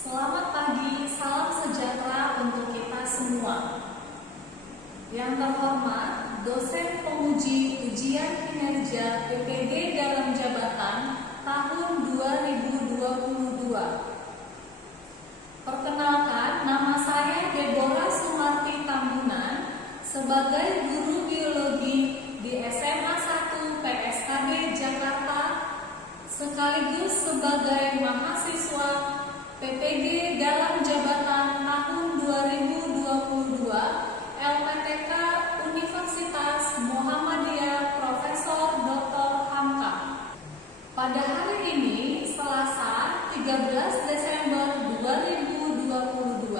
Selamat pagi, salam sejahtera untuk kita semua. Yang terhormat, dosen penguji ujian kinerja PPG dalam jabatan tahun 2022. Perkenalkan, nama saya Deborah Sumarti Tambunan sebagai guru biologi di SMA 1 PSKB Jakarta sekaligus sebagai mahasiswa PPG dalam jabatan tahun 2022 LPTK Universitas Muhammadiyah Profesor Dr. Hamka. Pada hari ini, Selasa 13 Desember 2022,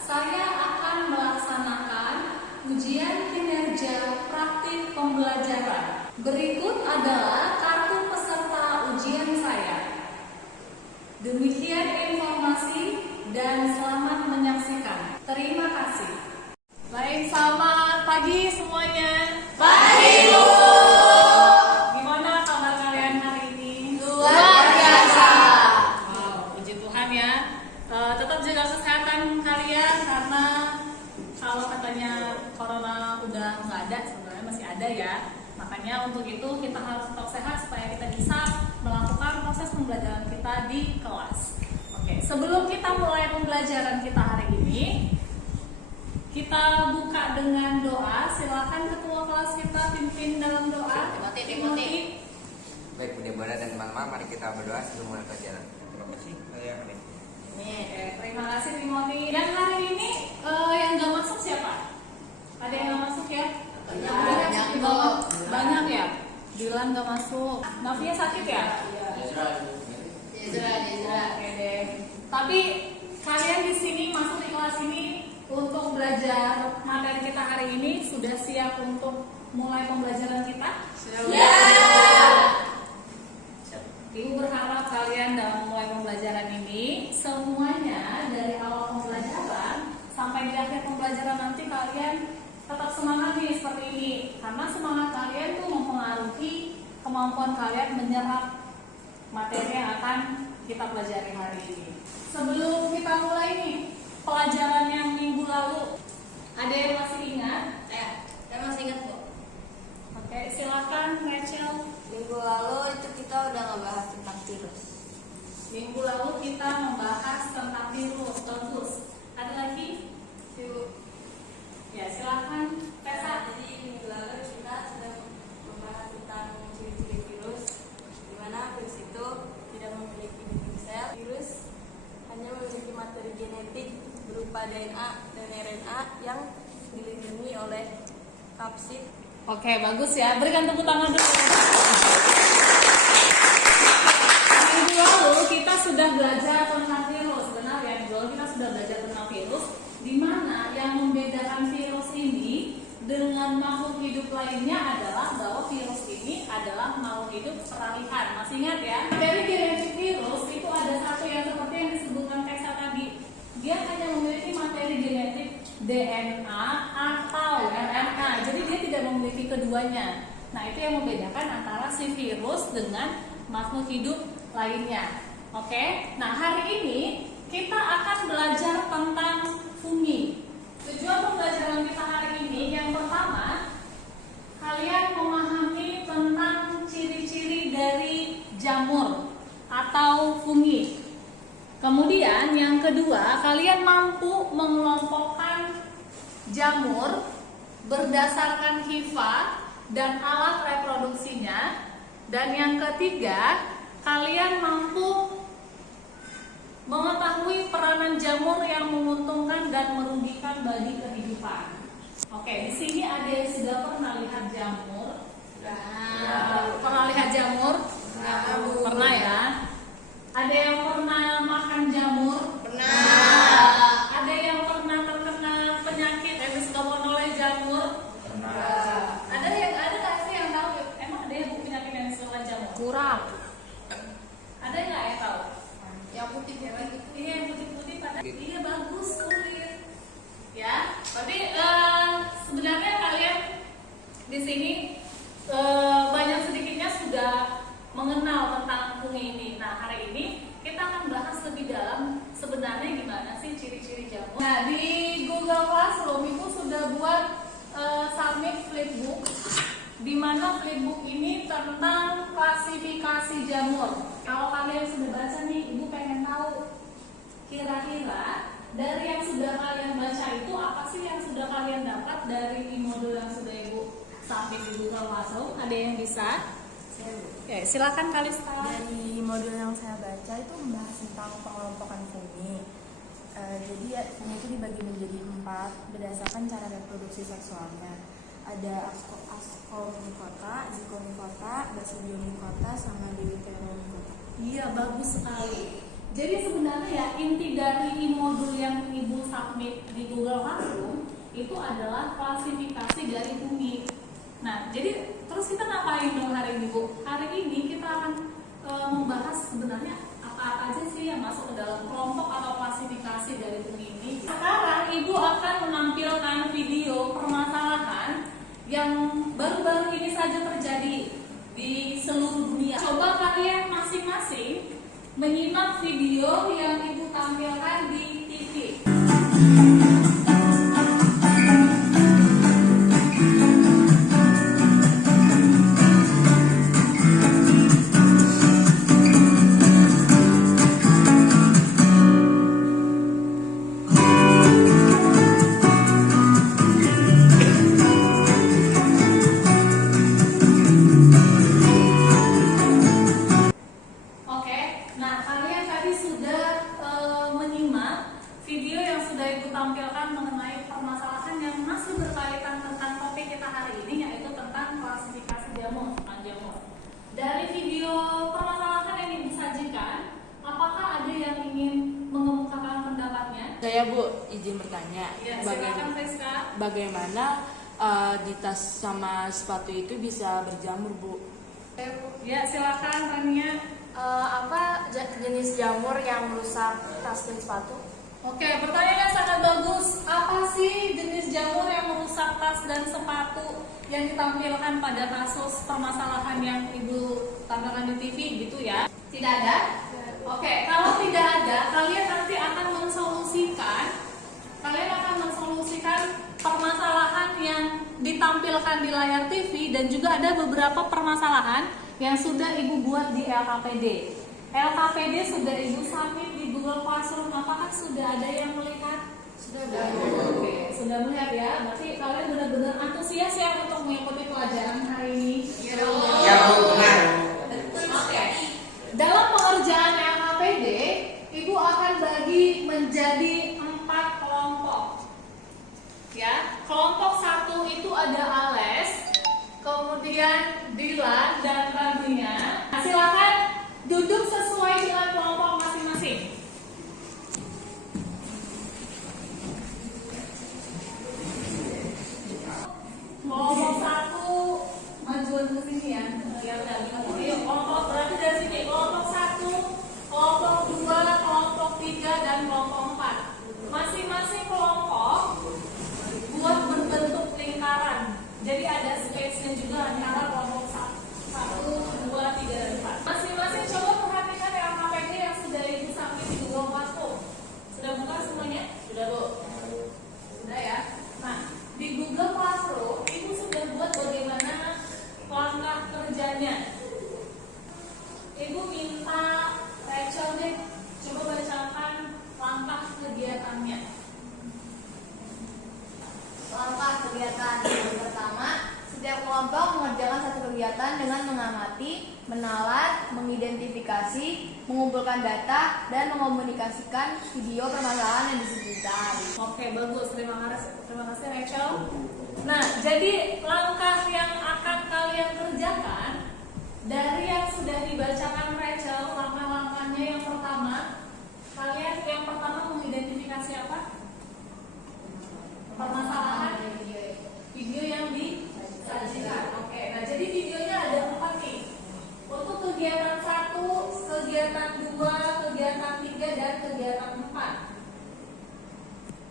saya akan melaksanakan ujian kinerja praktik pembelajaran. Berikut adalah kartu peserta ujian saya. Demikian informasi dan selamat menyaksikan. Terima kasih. Baik, selamat pagi semuanya. Pagi, Bu. Gimana kabar kalian hari ini? Luar biasa. Wow, puji Tuhan ya. Tetap jaga kesehatan kalian karena kalau katanya corona udah nggak ada, sebenarnya masih ada ya. Makanya untuk itu kita harus tetap sehat supaya kita bisa melakukan proses pembelajaran kita di kelas. Oke, sebelum kita mulai pembelajaran kita hari ini, kita buka dengan doa. Silakan ketua kelas kita pimpin dalam doa. Timothy. Baik, Bu Deborah dan teman-teman, mari kita berdoa sebelum mulai pelajaran. Terima kasih, saya Amin. Oke, terima kasih Timothy. Yang hari ini yang nggak masuk siapa? Ada yang nggak masuk ya? Banyak ya. Dilan nggak masuk. Nafia sakit ya? Ezra. Oke deh. Tapi kalian di sini masuk di kelas ini untuk belajar materi kita hari ini sudah siap untuk mulai pembelajaran kita? Ibu berharap kalian dalam mulai pembelajaran ini semuanya dari awal pembelajaran sampai di akhir pembelajaran nanti kalian tetap semangat nih seperti ini, karena semangat kalian tuh mempengaruhi kemampuan kalian menyerap materi yang akan kita pelajari hari ini. Sebelum kita mulai nih pelajaran yang minggu lalu, ada yang masih ingat? Saya masih ingat, Bu. Oke, silakan Rachel. Minggu lalu itu kita udah ngebahas tentang virus. Minggu lalu kita membahas tentang virus. Bagus. Ada lagi? Ya, silakan Tessa. Jadi minggu lalu kita sudah membahas tentang ciri-ciri virus, di mana virus itu tidak memiliki dinding sel. Virus hanya memiliki materi genetik berupa DNA dan RNA yang dilindungi oleh kapsid. Oke, bagus ya. Berikan tepuk tangan dulu. Minggu lalu kita sudah belajar tentang virus. Benar ya, minggu lalu kita sudah belajar tentang virus, di mana yang membedakan virus ini dengan makhluk hidup lainnya adalah bahwa virus ini adalah makhluk hidup peralihan. Masih ingat ya? Dari genetik virus itu ada satu yang seperti yang disebutkan Tessa tadi. Dia hanya memiliki materi genetik DNA atau RNA. Jadi dia tidak memiliki keduanya. Nah, itu yang membedakan antara si virus dengan makhluk hidup lainnya. Oke? Nah, hari ini kita akan belajar tentang fungi. Tujuan pembelajaran kita hari ini yang pertama, kalian memahami tentang ciri-ciri dari jamur atau fungi. Kemudian yang kedua, kalian mampu mengelompokkan jamur berdasarkan hifa dan alat reproduksinya. Dan yang ketiga, kalian mampu mengetahui peranan jamur yang menguntungkan dan merugikan bagi kehidupan. Oke, di sini ada yang sudah pernah lihat jamur? Pernah lihat jamur? Pernah ya? Ada yang pernah makan jamur? Pernah. Ada yang pernah terkena penyakit yang disebabkan oleh jamur? Ada nggak sih yang tahu? Emang ada yang penyakit yang disebabkan jamur? Kurang. Ada nggak yang tahu? Yang putih-putih itu. Ini yang putih-putih pada iya bagus kulit. Ya, berarti sebenarnya kalian di sini banyak sedikitnya sudah mengenal tentang fungi ini. Nah, hari ini kita akan bahas lebih dalam sebenarnya submit flipbook, di mana flipbook ini tentang klasifikasi jamur. Kalau kalian sudah baca nih, Ibu pengen tahu kira-kira dari yang sudah kalian baca itu apa sih yang sudah kalian dapat dari modul yang sudah Ibu submit di Google Classroom? Ada yang bisa? Oke, silakan Kalista. Dari modul yang saya baca itu membahas tentang pengelompokan fungi. Jadi ya, fungi itu dibagi menjadi 4 berdasarkan cara reproduksi seksualnya. Ada Ascomycota, Zygomycota, Basidiomycota, sama Deuteromycota. Iya, bagus sekali. Jadi sebenarnya ya inti dari modul yang Ibu submit di Google Classroom itu adalah klasifikasi dari fungi. Nah, jadi terus kita ngapain dong hari ini, Bu? Hari ini kita akan membahas sebenarnya apa aja sih yang masuk ke dalam kelompok atau klasifikasi dari fungi ini. Sekarang Ibu akan menampilkan video permasalahan yang baru-baru ini saja terjadi di seluruh dunia. Coba kalian masing-masing menyimak video yang Ibu tampilkan di TV. Dari video permasalahan yang Ibu sajikan, apakah ada yang ingin mengemukakan pendapatnya? Saya Bu, izin bertanya. Ya, silakan Friska. Bagaimana di tas sama sepatu itu bisa berjamur Bu? Ya, silakan Rania. Apa jenis jamur yang merusak tas dan sepatu? Oke, pertanyaannya sangat bagus. Apa sih jenis jamur yang merusak tas dan sepatu yang ditampilkan pada kasus permasalahan yang Ibu tampilkan di TV gitu ya? Tidak ada? Oke, kalau tidak ada, kalian nanti akan mensolusikan permasalahan yang ditampilkan di layar TV, dan juga ada beberapa permasalahan yang sudah Ibu buat di LKPD. LKPD sudah Ibu submit di Google Classroom. Apakah sudah ada yang melihat? Sudah. Oke, sudah melihat ya. Berarti kalian benar-benar antusias ya untuk mengikuti pelajaran hari ini. Ya, Bu, benar. Oke. Dalam pengerjaan LKPD, Ibu akan bagi menjadi 4 kelompok. Ya, kelompok 1 itu ada Ales, kemudian Dilan dan Rania. Silakan duduk sesuai dengan kelompok masing-masing. Kelompok 1 majuan ke sini ya. Ya udah, yuk kelompok berarti dari sini. Kelompok 1, kelompok 2, kelompok 3 dan kelompok 4. Masing-masing kelompok buat berbentuk lingkaran. Jadi ada space-nya juga antara kelompok 1, 2, 3 dan 4. Masing-masing coba perhatikan LKPD yang sudah Ibu submit di Google Classroom. Sudah buka semuanya? Sudah, Bu? Sudah ya? Nah, di Google Classroom Ibu sudah buat bagaimana langkah kerjanya. Ibu minta Rachel deh coba bacakan langkah kegiatannya. Langkah kegiatan yang pertama, setiap kelompok mengerjakan satu kegiatan dengan mengamati, menalar, mengidentifikasi, mengumpulkan data, dan mengomunikasikan video permasalahan yang disebutkan. Oke, bagus. Terima kasih Rachel. Nah, jadi langkah yang akan kalian kerjakan dari yang sudah dibacakan Rachel, langkah-langkahnya yang pertama, kalian yang pertama mengidentifikasi apa? Permasalahan video yang disajikan. Oke, nah jadi videonya ada 4 nih. Untuk kegiatan 1, kegiatan 2, kegiatan 3 dan kegiatan 4.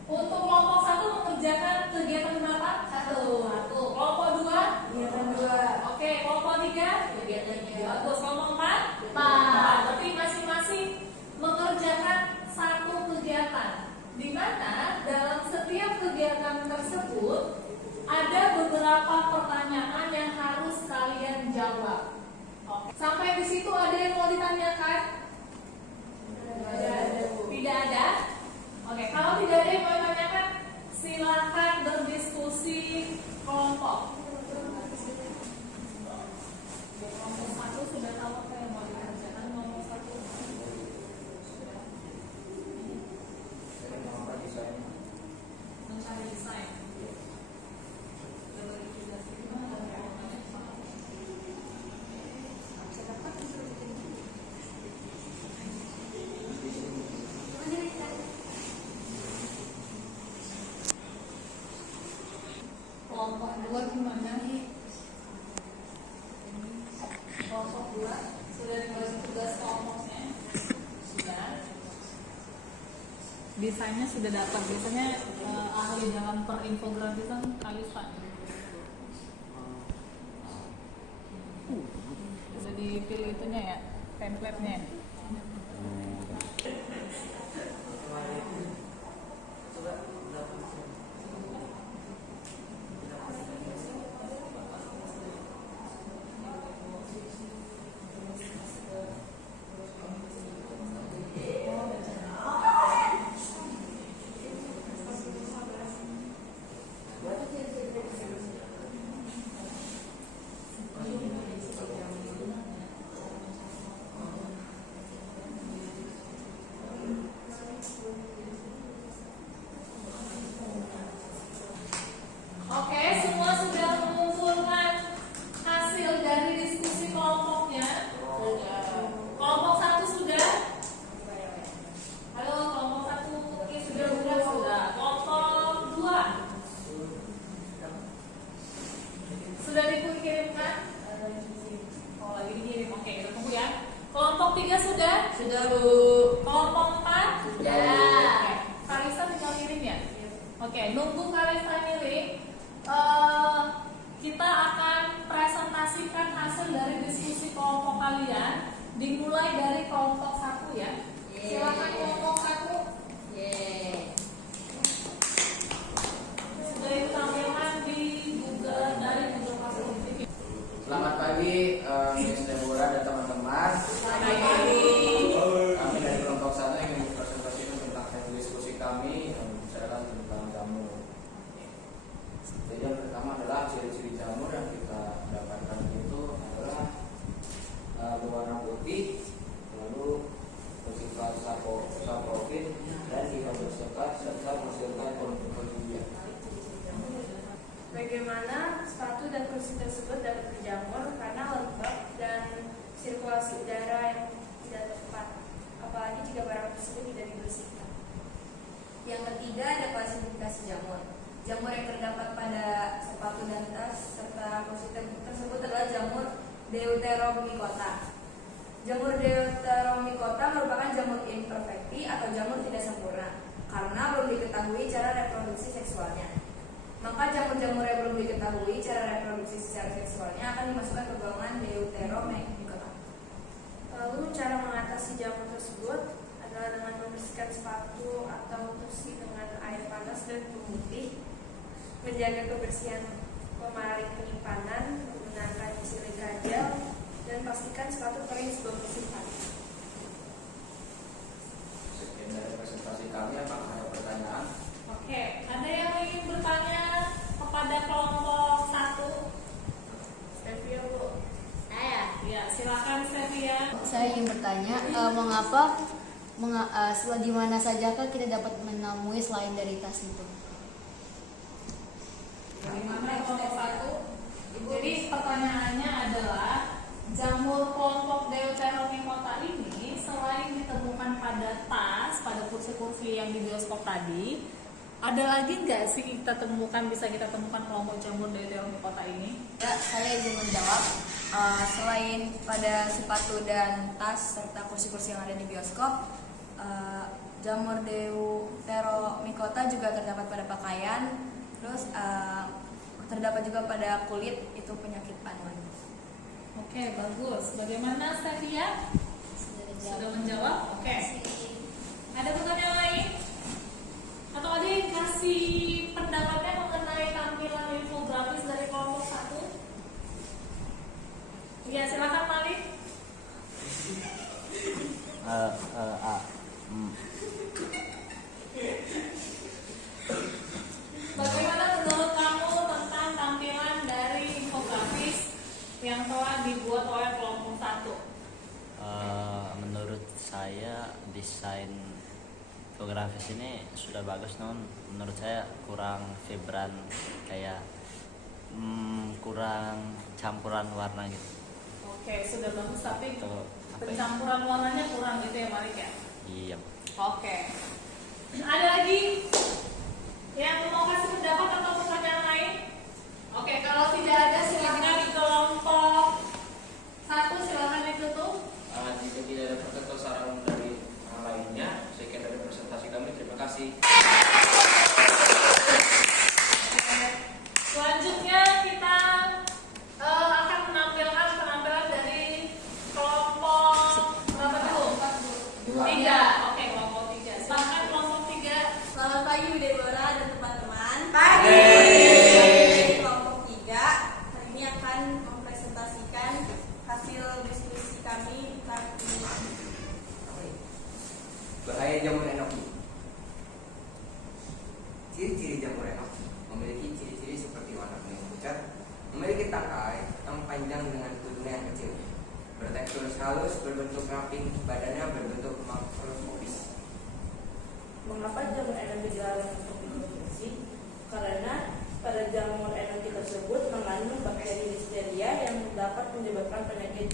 Untuk kelompok 1 mengerjakan kegiatan berapa? 1. Kelompok 2? Kegiatan 2. Oke, kelompok 3? Kegiatan 3. Bagus. Kelompok 4? 4. Tapi masing-masing mengerjakan 1 kegiatan. Di mana dalam setiap kegiatan tersebut ada beberapa beberapa pertanyaan yang harus kalian jawab. Oke. Sampai di situ ada yang mau ditanyakan? Tidak ada? Oke, kalau tidak ada yang mau ditanyakan, silakan berdiskusi kelompok. Kelompok 1 sudah tahu apa yang mau dikerjakan. Kelompok 1 mencari desain. Kelompok 2 gimana nih? Kelompok 2 sudah dibagi tugas kelompoknya? Sudah. Desainnya sudah dapat. Biasanya ahli dalam perinfografisan Kalifan. Sudah dipilih itunya ya, template-nya. Oke, semua sudah mengumpulkan hasil dari diskusi kelompoknya? Kelompok 1 sudah? Halo, kelompok 1 sudah. Kelompok 2 sudah dikirimkan? Oh, lagi dikirim. Oke, kita tunggu ya. Kelompok 3 sudah? Sudah, Bu. Kelompok 4? Sudah. Oke. Karisa tinggal kirim ya? Oke, nunggu Karisa ngirim. Kita akan presentasikan hasil dari diskusi kelompok kalian, dimulai dari kelompok 1 ya. Silakan kelompok 1. Sudah ditampilkan di Google dari Google Classroom. Selamat pagi, Miss Deborah dan teman-teman. Selamat pagi. Kami dari kelompok 1 ingin mempresentasikan tentang hasil diskusi kami yang membicarakan tentang jamur. Jadi yang pertama adalah ciri-ciri jamur yang kita dapatkan itu adalah berwarna putih, lalu bersifat saprofit dan tidak bersekat serta menghasilkan kontribusi. Bagaimana sepatu dan kursi tersebut dapat berjamur karena lembab dan sirkulasi udara yang tidak tepat, apalagi jika barang tersebut tidak dibersihkan. Yang ketiga ada klasifikasi jamur. Jamur yang terdapat pada sepatu dan tas serta kursi tersebut adalah jamur Deuteromycota. Jamur Deuteromycota merupakan jamur imperfecti atau jamur tidak sempurna karena belum diketahui cara reproduksi seksualnya. Maka jamur-jamur yang belum diketahui cara reproduksi secara seksualnya akan dimasukkan ke golongan Deuteromycota. Lalu cara mengatasi jamur tersebut adalah dengan membersihkan sepatu atau kursi dengan air panas dan pemutih, menjaga kebersihan lemari penyimpanan, menggunakan silika gel, dan pastikan sepatu kering sebelum disimpan. Sekian dari presentasi kami, apakah ada pertanyaan? Oke, ada yang ingin bertanya kepada kelompok 1? Stevia, Bu. Ya, silakan Stevia. Saya ingin bertanya, setelah di mana sajakah kita dapat menemui selain dari tas itu? Bagaimana kelompok 1? Jadi pertanyaannya adalah jamur kelompok Deuteromycota ini selain ditemukan pada tas, pada kursi-kursi yang di bioskop tadi, ada lagi nggak sih bisa kita temukan kelompok jamur Deuteromycota ini? Ya, saya izin menjawab. Selain pada sepatu dan tas serta kursi-kursi yang ada di bioskop, jamur Deuteromycota juga terdapat pada pakaian, terus terdapat juga pada kulit, itu penyakit panuan. Oke, bagus. Bagaimana Stevia? Sudah menjawab? Oke. Ada pertanyaan lain? Atau ada yang kasih pendapatnya mengenai tampilan infografis dari kelompok infografis ini sudah bagus, namun menurut saya kurang vibran, kayak kurang campuran warna gitu. Oke, sudah bagus tapi Itu apa ya? pencampuran warnanya kurang gitu ya Malik ya. Iya. Oke. Ada lagi yang mau kasih pendapat atau pertanyaan lain? Oke, kalau tidak ada silakan di kelompok 1 silakan ditutup. Jika tidak ada pertanyaan atau saran dari yang lainnya, sekian dari presentasi kami. Terima kasih. Selanjutnya kita akan menampilkan penampilan dari kelompok berapa dulu? 3. Oke, kelompok 3. Silakan kelompok 3. Selamat pagi Bu Deborah dan teman-teman. Pagi. Kelompok 3 hari ini akan mempresentasikan hasil diskusi kami tentang Bahaya jamur enoki. Ciri-ciri jamur enoki memiliki ciri-ciri seperti warna kuning pucat, memiliki tangkai yang panjang dengan ujungnya yang kecil, bertekstur halus, berbentuk ramping, badannya berbentuk makroskopis. Mengapa jamur enoki dilarang untuk dikonsumsi? Karena pada jamur enoki tersebut mengandung bakteri listeria yang dapat menyebabkan penyakit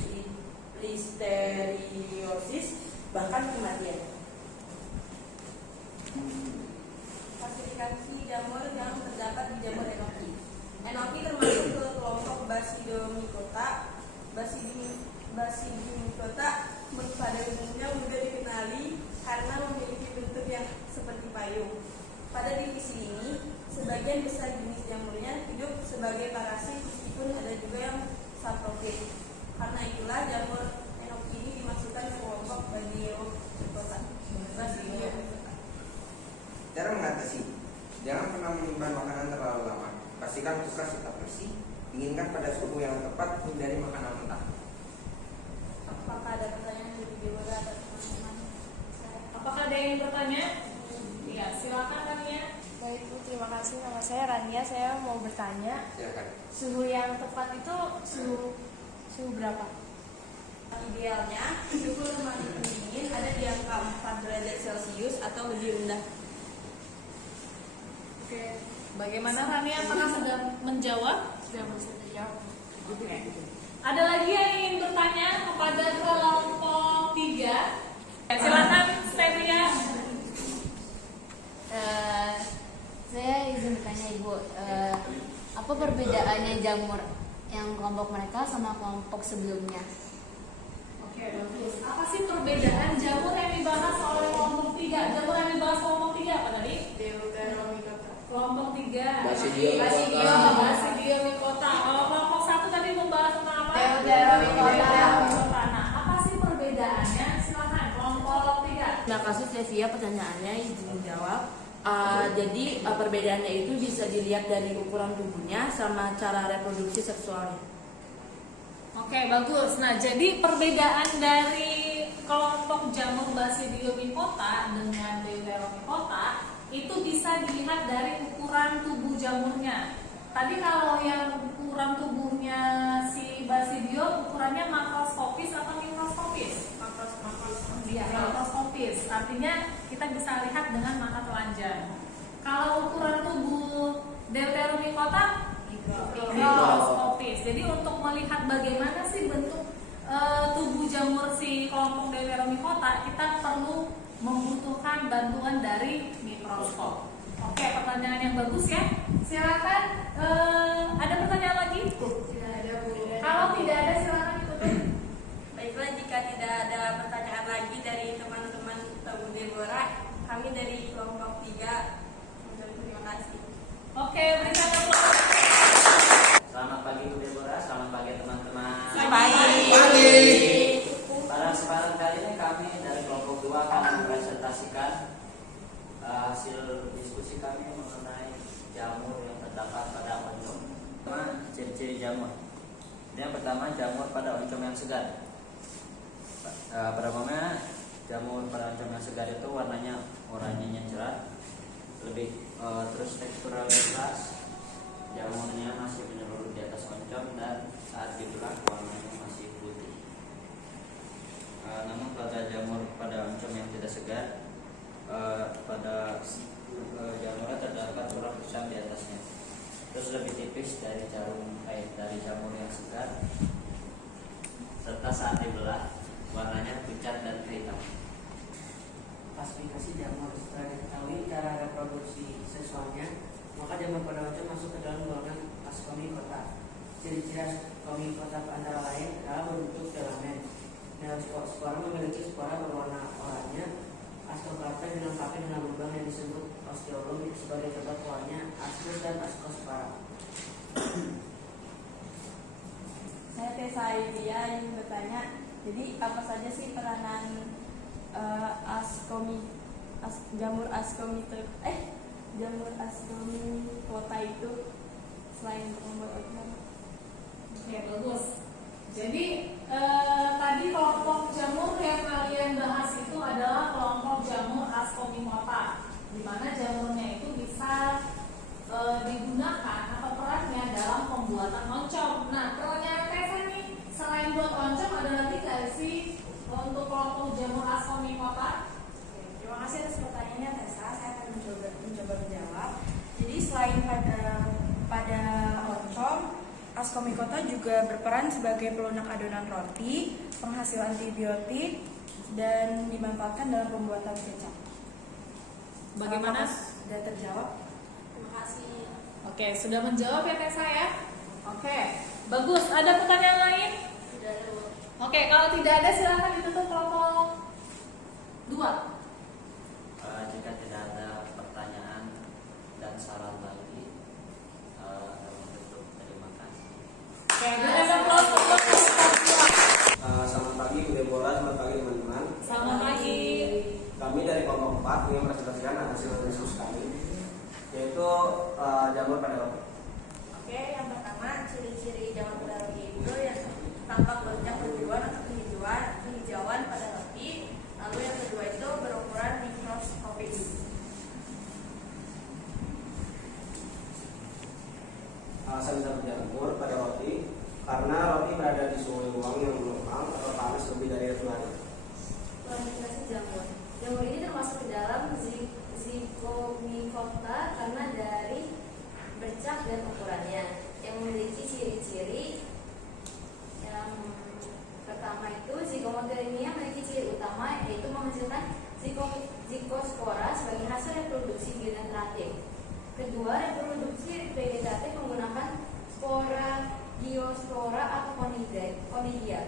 listeriosis, bahkan kematian. klasifikasi jamur yang terdapat di jamur enoki. Enoki termasuk ke kelompok Basidiomycota. Basidiomycota pada umumnya mudah dikenali karena memiliki bentuk yang seperti payung. Pada divisi ini, sebagian besar jenis jamurnya hidup sebagai parasit meskipun ada juga yang saprofit. Karena itulah jamur enoki ini dimasukkan ke kelompok Basidiomycota. Cara mengatasi: jangan pernah menyimpan makanan terlalu lama. Pastikan kulkas tetap bersih. Dinginkan pada suhu yang tepat. Hindari makanan mentah. Apakah ada pertanyaan dari Deborah atau teman-teman? Apakah ada yang ingin bertanya? Iya, silakan Rania. Baik Bu, terima kasih. Nama saya Rania. Saya mau bertanya, Silakan. suhu yang tepat itu suhu berapa? Idealnya suhu rumah dingin ada di angka 4 derajat Celcius atau lebih rendah. Oke. Bagaimana Rania? Apakah sudah menjawab? Sudah bisa dijawab. Oke. Ada lagi yang ingin bertanya kepada kelompok 3? Silakan Stevia. Saya izin bertanya Ibu, apa perbedaannya jamur yang kelompok mereka sama kelompok sebelumnya? Oke, bagus. Apa sih perbedaan jamur yang dibahas oleh kelompok 3? Jamur yang dibahas kelompok 3 apa tadi? Deuteromycota. Kelompok 3. Basidiomycota. Basidiomycota. Kalau kelompok 1 tadi membahas tentang apa? Deuteromycota. Nah, apa sih perbedaannya? Silakan kelompok 3. Terima kasih Stevia, pertanyaannya izin jawab. Jadi perbedaannya itu bisa dilihat dari ukuran tubuhnya sama cara reproduksi seksualnya. Oke, bagus. Nah, jadi perbedaan dari kelompok jamur Basidiomycota dengan Deuteromycota itu bisa dilihat dari ukuran tubuh jamurnya. Tadi kalau yang ukuran tubuhnya si Basidiom ukurannya makroskopis atau mikroskopis? Iya, makroskopis. Artinya kita bisa lihat dengan mata telanjang. Kalau ukuran tubuh Deuteromycota mikroskopis. Jadi untuk melihat bagaimana sih bentuk tubuh jamur si kelompok Deuteromycota, kita perlu membutuhkan bantuan dari mikroskop. Oke, pertanyaan yang bagus ya. Silakan. Ada pertanyaan lagi? Tidak ada Bu. Kalau tidak ada silakan ikutin. Baiklah, jika tidak ada pertanyaan lagi dari teman-teman Bu Deborah, kami dari kelompok 3 mengucapkan terima kasih. Oke, berikan aplaus. Selamat pagi Bu Deborah, selamat pagi teman-teman. Pagi. Pada kesempatan kali ini kami dari kelompok 2 akan mempresentasikan hasil diskusi kami mengenai jamur yang terdapat pada oncom. Ciri-ciri jamur. Yang pertama, jamur pada oncom yang segar. Pada umumnya jamur pada oncom yang segar itu warnanya oranye cerah, terus teksturnya keras, jamurnya masih menyeluruh di atas oncom dan saat dibelah warnanya masih putih. Namun pada jamur pada oncom yang tidak segar, pada jamurnya terdapat urat kusam di atasnya. Terus lebih tipis dari dari jamur yang segar, serta saat dibelah warnanya pucat dan kehitaman. Klasifikasi jamur. Setelah diketahui cara reproduksi siswanya, maka jamur pada oncom masuk ke dalam golongan Ascomycota. Ciri-ciri Ascomycota antara lain adalah berbentuk filamen. Neospora memiliki spora berwarna oranye. Ascophyta dilengkapi dengan lubang yang disebut osteolum sebagai tempat keluarnya ascus dan ascospora. Saya Tessa Aidia ingin bertanya, jadi apa saja sih peranan jamur Ascomycota itu selain untuk membuat oncom? Ya, bagus. Jadi tadi kelompok jamur yang kalian bahas itu adalah kelompok jamur Ascomycota, di mana jamurnya itu bisa digunakan atau perannya dalam pembuatan oncom. Nah, pertanyaan Tessa nih, selain buat oncom ada lagi nggak sih untuk kelompok jamur Ascomycota? Terima kasih atas pertanyaannya Tessa. Saya akan mencoba menjawab. Jadi selain pada oncom, Ascomycota juga berperan sebagai pelunak adonan roti, penghasil antibiotik, dan dimanfaatkan dalam pembuatan kecap. Bagaimana? Sudah terjawab? Terima kasih. Oke, sudah menjawab ya Tessa ya? Oke, bagus. Ada pertanyaan lain? Sudah ada, Bu. Oke, kalau tidak ada silakan ditutup kelompok 2. Jika tidak ada pertanyaan dan saran lagi, kami tutup. Terima kasih. Oke, ada kelompok 2. Selamat pagi Bu Deborah, selamat pagi teman-teman. Selamat pagi. Kami dari kelompok 4 ingin mempresentasikan hasil diskusi kami, yaitu jamur pada roti. Oke, yang pertama ciri-ciri jamur pada roti itu yang tampak bercak kebiruan atau kehijauan pada roti. Lalu yang kedua itu berukuran mikroskopis. Alasan bisa berjamur pada roti karena roti berada di suhu ruang yang normal atau panas lebih dari refleksi. Klasifikasi jamur. Jamur ini termasuk ke dalam Zygomycota karena dari bercak dan ukurannya yang memiliki ciri-ciri. Yang pertama itu Zygomorphinia memiliki ciri utama yaitu menghasilkan zikospora sebagai hasil reproduksi vegetatif. Kedua, reproduksi vegetatif menggunakan spora, diospora atau conidia.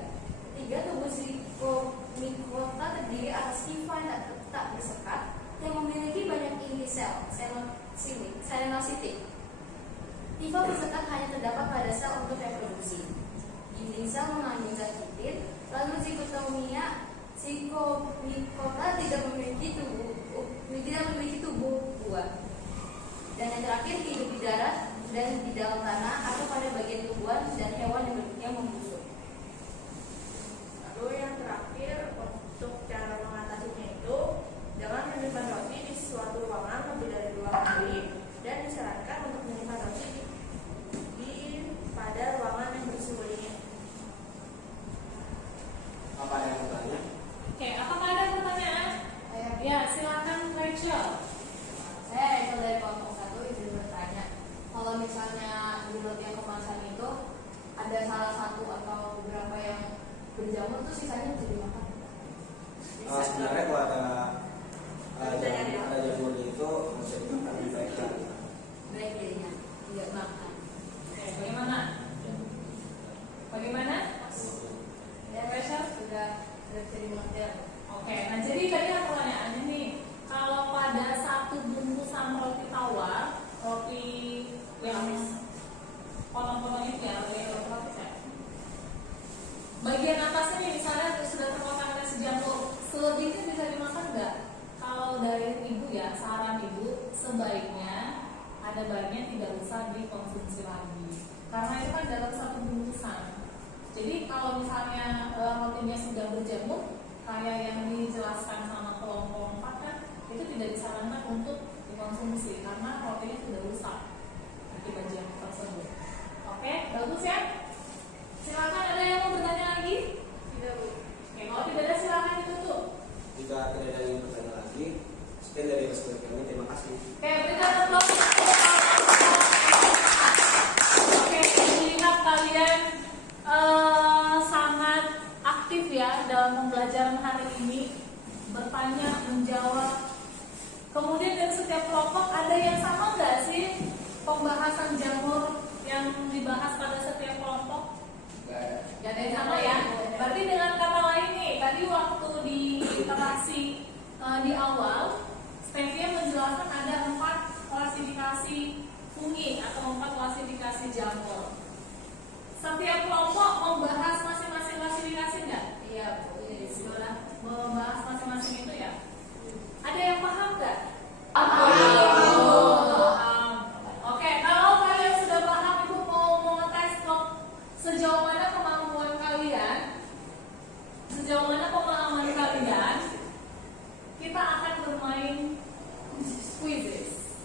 Ketiga, tubuh Zygomycota terdiri atas hifa yang tak bersekat yang memiliki banyak inti sel, selenocytic. Hifa bersekat hanya terdapat pada sel untuk reproduksi. Dinding sel mengandung zat kitin. Lalu Zygomycota tidak memiliki tubuh buah. Dan yang terakhir, hidup di darat dan di dalam tanah atau pada bagian tumbuhan dan hewan yang membusuk. Lalu yang terakhir untuk cara mengatasinya itu jangan menyimpan roti di suatu ruangan lebih dari 2 hari dan disarankan untuk menyimpan roti pada ruangan yang bersuhu dingin. Apa ada yang bertanya? Oke, apakah ada pertanyaan? Ya, silakan Rachel. Saya Rachel dari kelompok 1 izin bertanya. Kalau misalnya di roti yang kemasan itu ada salah satu atau beberapa yang berjamur tuh sisanya bisa dimakan? Sebenarnya kalau ada jamur itu bisa dimakan lebih baik lagi. Baik jadinya, tidak makan. Oke, bagaimana? Bagaimana? Ya, Rachel sudah bisa dimengerti. Oke, nah jadi tadi pertanyaannya nih, kalau pada satu bungkusan roti tawar, roti yang potong-potong itu ya, roti ya. Bagian atasnya nih misalnya sudah terpotong nasi jamur, selebihnya bisa dimakan nggak? Kalau dari ibu ya, saran ibu sebaiknya ada baiknya tidak usah dikonsumsi lagi, karena itu kan dalam satu bungkusan. Jadi kalau misalnya rotinya sudah berjamur, kayak yang dijelaskan sama kelompok 4 kan, itu tidak disarankan untuk dikonsumsi karena rotinya sudah rusak akibat jamur tersebut. Oke, bagus ya. Silakan, ada yang mau bertanya lagi? Tidak, Bu. Oke, kalau tidak ada silakan ditutup. Jika tidak ada yang bertanya lagi, Sekian dari Mas kami, terima kasih. Oke, berikan tepuk Oke, lihat kalian sangat aktif ya dalam pembelajaran hari ini, bertanya, menjawab. Kemudian dari setiap kelompok ada yang sama nggak sih pembahasan jamur yang dibahas pada setiap kelompok? Gak ada yang sama ya. Berarti dengan kata lain nih, tadi waktu di interaksi di awal, Stevia menjelaskan ada 4 klasifikasi fungi atau 4 klasifikasi jamur. Setiap kelompok membahas masing-masing klasifikasi nggak? Iya, sudah membahas masing-masing itu ya. Ada yang paham nggak? Paham. Oke, kalau kalian sudah paham, Ibu mau mengetes sejauh mana kemampuan kalian, sejauh mana pemahaman kalian. Kita akan bermain quizzes.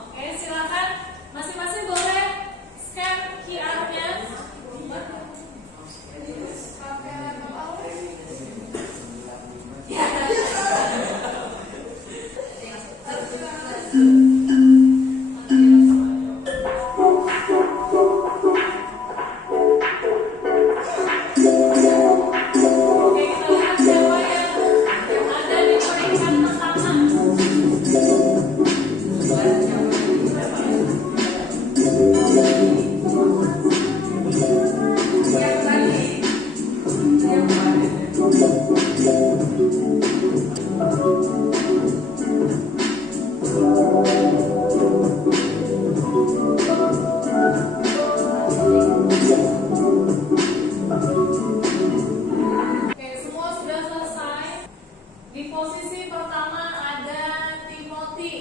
Oke, silakan masing-masing boleh scan QR-nya. Oke, kita lihat siapa yang ada di peringkat pertama. Siap lagi. Oke, semua sudah selesai. Di posisi pertama ada Timothy.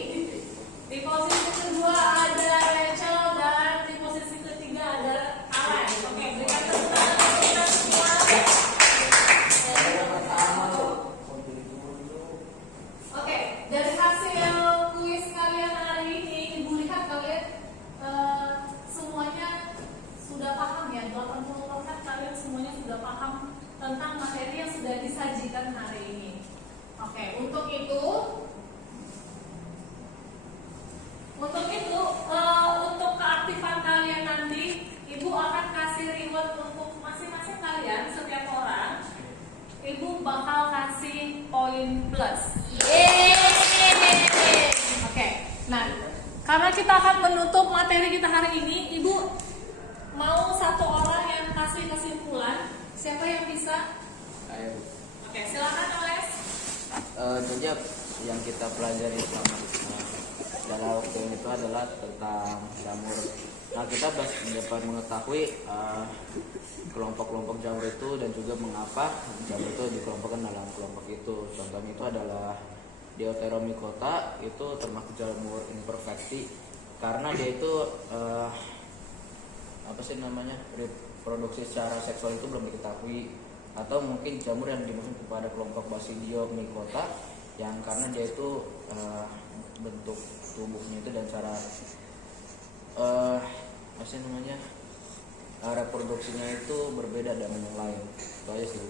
Di posisi kedua ada Rachel dan di posisi ketiga ada Alex. Oke, berikan tepuk tangan untuk kita semua. Oke, dari hasil kuis kalian hari ini, Ibu lihat kalian semuanya sudah paham ya. 80% kalian semuanya sudah paham tentang materi yang sudah disajikan hari ini. Oke, untuk itu untuk keaktifan kalian nanti, Ibu akan kasih reward untuk masing-masing kalian, setiap orang. Ibu bakal kasih poin plus. Oke, nah karena kita akan menutup materi kita hari ini, Ibu mau satu orang yang kasih kesimpulan. Siapa yang bisa? Ayo. Oke, silakan Alex. Jadi yang kita pelajari selama dalam waktu ini itu adalah tentang jamur. Nah, kita dapat mengetahui kelompok-kelompok jamur itu dan juga mengapa jamur itu dikelompokkan dalam kelompok itu. Contohnya itu adalah Deuteromycota, itu termasuk jamur imperfecti karena dia itu reproduksi secara seksual itu belum diketahui. Atau mungkin jamur yang dimaksud kepada kelompok Basidiomycota yang karena dia itu bentuk tubuhnya itu dan cara reproduksinya itu berbeda dengan yang lain. Itu aja sih.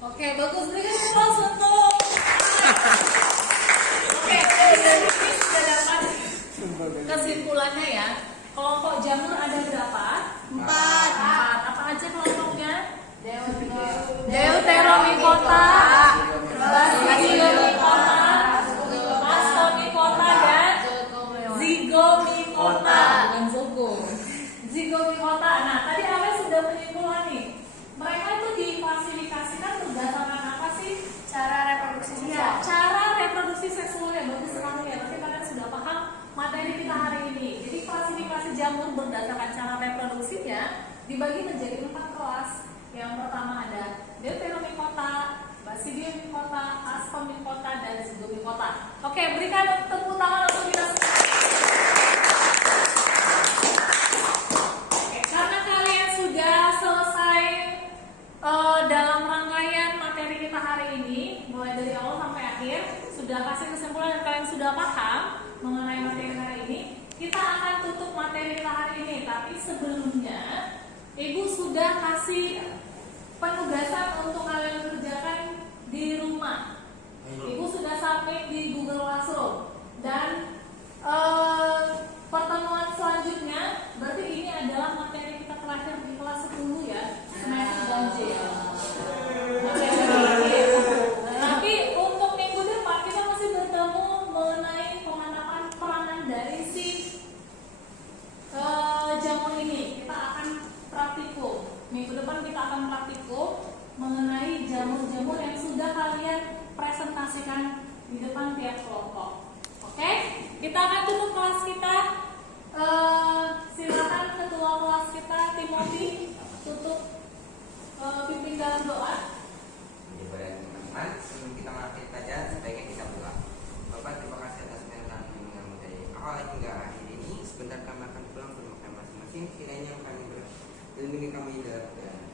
Oke, bagus, berikan tepuk untuk. Oke, dari sini sudah dapat kesimpulannya ya. Kelompok jamur ada berapa? 4. Apa aja kelompoknya? Deuteromycota, Basidiomycota, Ascomycota dan Zygomycota. Bukan zogo. Zygomycota. Nah, tadi Alex sudah menyimpulkan nih. Mereka itu diklasifikasikan berdasarkan apa sih? Cara reproduksi seksual. Ya, cara reproduksi seksualnya bagus sekali ya. Berarti kalian sudah paham materi kita hari ini. Jadi klasifikasi jamur berdasarkan cara reproduksinya dibagi menjadi 4 kelas. Yang pertama ada Deuteromycota, Basidiomycota, Ascomycota, dan Zygomycota. Oke, berikan tepuk tangan untuk kita semua. Oke, karena kalian sudah selesai dalam rangkaian materi kita hari ini, mulai dari awal sampai akhir, sudah kasih kesimpulan dan kalian sudah paham mengenai materi hari ini, kita akan tutup materi kita hari ini. Tapi sebelumnya, Ibu sudah kasih penugasan untuk kalian kerjakan di rumah. Ibu sudah submit di Google Classroom. kiranya kami berlindungi kami dari